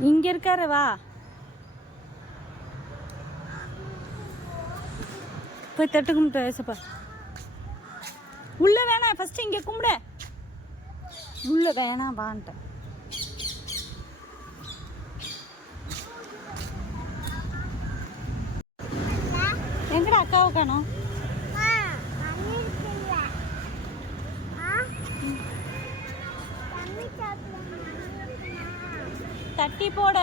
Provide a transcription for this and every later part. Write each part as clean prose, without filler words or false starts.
இங்க இருக்காரு, வா போய் தட்டு கும்பிட்டு வயசப்பா. உள்ள வேணாம், ஃபர்ஸ்ட் இங்க கும்பிட. உள்ள வேணாம் வான்ட்ட. எங்கடா அக்காவை காணோம்? தட்டி போட.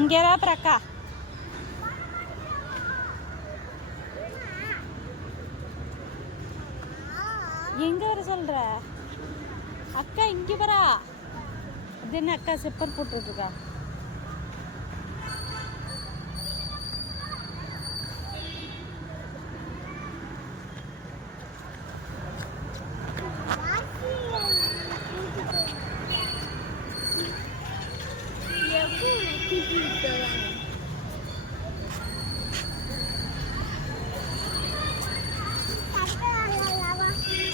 இங்கேரா பிரக்கா. எங்க வர சொல்ற? அக்கா இங்க வரா. அது என்ன அக்கா செப்பல் போட்டுட்டு இருக்கா?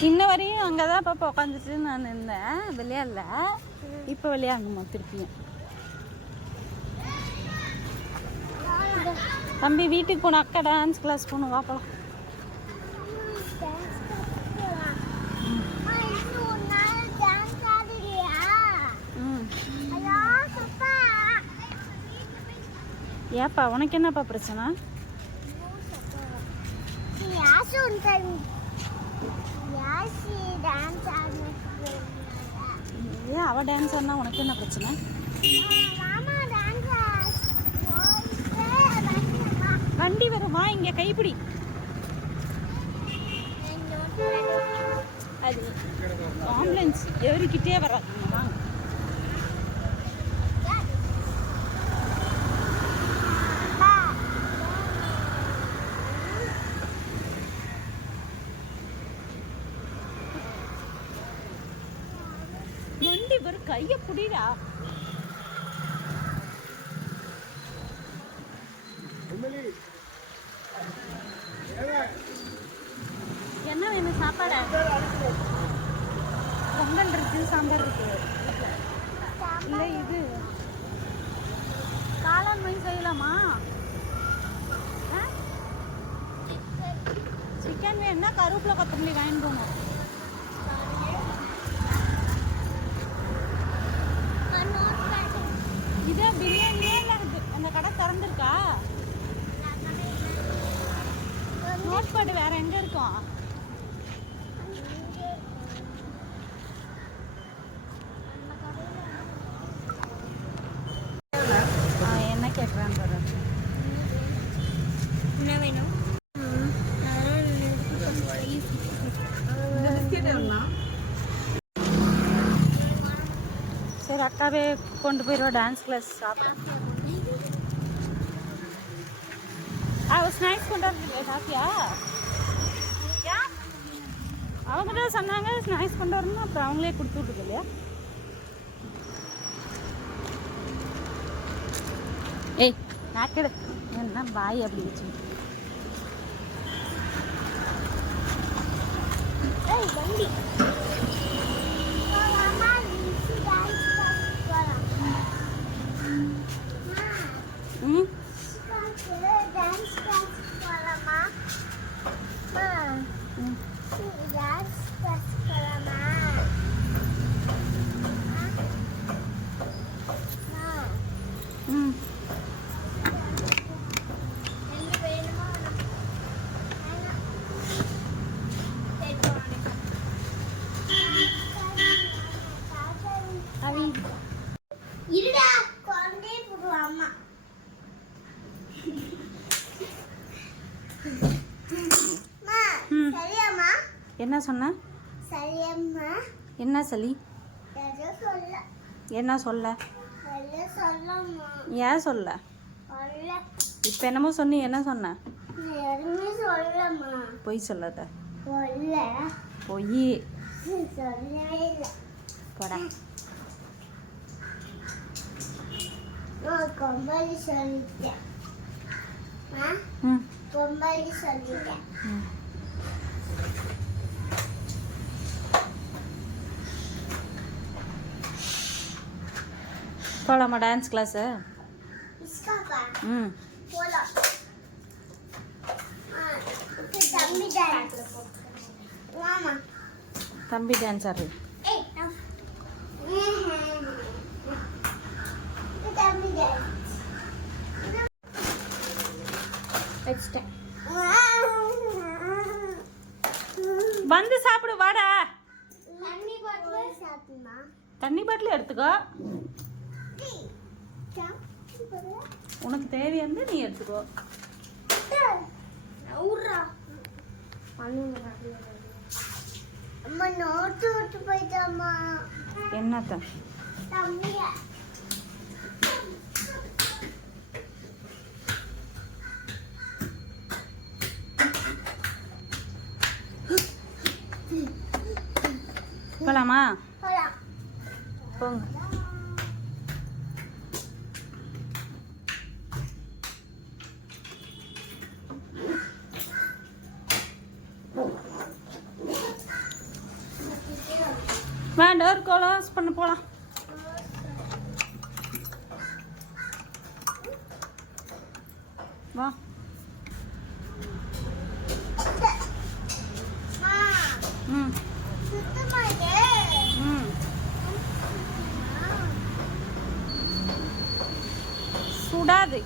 இன்ன வரையும் அங்கே தான் பாப்பா உட்காந்துட்டு நான் இருந்தேன், விளையாடல. இப்போ விளையாடணுமா திருப்பியும்? தம்பி வீட்டுக்கு போகணும், அக்கா டான்ஸ் கிளாஸ் போகணும், வாப்பலாம். ஏப்பா உனக்கு என்னப்பா பிரச்சனை? ஏன் அவ டான்ஸ் ஆடினா உனக்கு என்ன பிரச்சனை? வண்டி வரும், வா இங்க கைப்பிடி. அது ஆம்புலன்ஸ் எவரிக்கிட்டே வர்றாங்க, வாங்க. வண்டி வரும், கைய புடிடா. என்ன வேணும் சாப்பாடு? பொங்கல் இருக்கு, சாம்பார் இருக்கு. இல்ல இது காளான் மீன் செய்யலாமா? சிக்கன் வேணும்னா கருவேப்பிலை கொத்தமல்லி வாங்கிட்டு போகணும். இதே பிரியாணியே இல்லை, அந்த கடை திறந்துருக்கா? நோட் பாட்டு வேற எங்க இருக்கும்? என்ன கேட்குறான்னு பாரு. என்ன வேணும்? சரி அக்காவே கொண்டு போயிடுவோம் டான்ஸ் கிளாஸ். சாப்பிடலாம். ஸ்நாக்ஸ் கொண்டு வரல, சாப்பிட்டியா? அவங்க தான் சொன்னாங்க ஸ்நாக்ஸ் கொண்டு வரணும், அப்புறம் அவங்களே கொடுத்து விட்டுது இல்லையா? ஏய் நாக்கெடு என்ன பாய் அப்படி வச்சு. வண்டி இருடா கொண்டே போடுவா அம்மா. சரியாம்மா? என்ன சொன்ன? சரியாம்மா? என்ன சளி? ஏதோ சொல்ல. என்ன சொல்ல? சொல்லம்மா. ஏன் சொல்ல? சொல்ல. இப்போ என்னமோ சொன்னி, என்ன சொன்ன? எதுவுமே சொல்லம்மா. பொய் சொல்லாத. சொல்ல. பொய் சொல்லவே இல்லை. போடா. நான் கொம்பளி சொல்லிட்டேன். ம் கொம்பளி சொல்லிட்டேன். ம் போகலாமா டான்ஸ் கிளாஸு? இஸ்காப்பா ம் போலாம். தம்பி டான்ஸ். வாமா. தம்பி டான்ஸ் ஆடுறது. ஏய் தம்பி டான்ஸ். வச்சிட்டேன். வந்து சாப்பிடு, வாடா. தண்ணி பாட்டில் சாப்பிடுமா? தண்ணி பாட்டில் எடுத்துக்கோ. உனக்கு தேவையானது நீ எடுத்துக்கோ. அம்மா நோட்டு விட்டு போயிட்டாம்மா. என்னத்த? தம்பிய போகலாமா? போலாம். போங்க. வா, டோர் க்ளோஸ் பண்ண போகலாம். வா. ம் சுத்தமாயிட்டே. ம் சுடாது.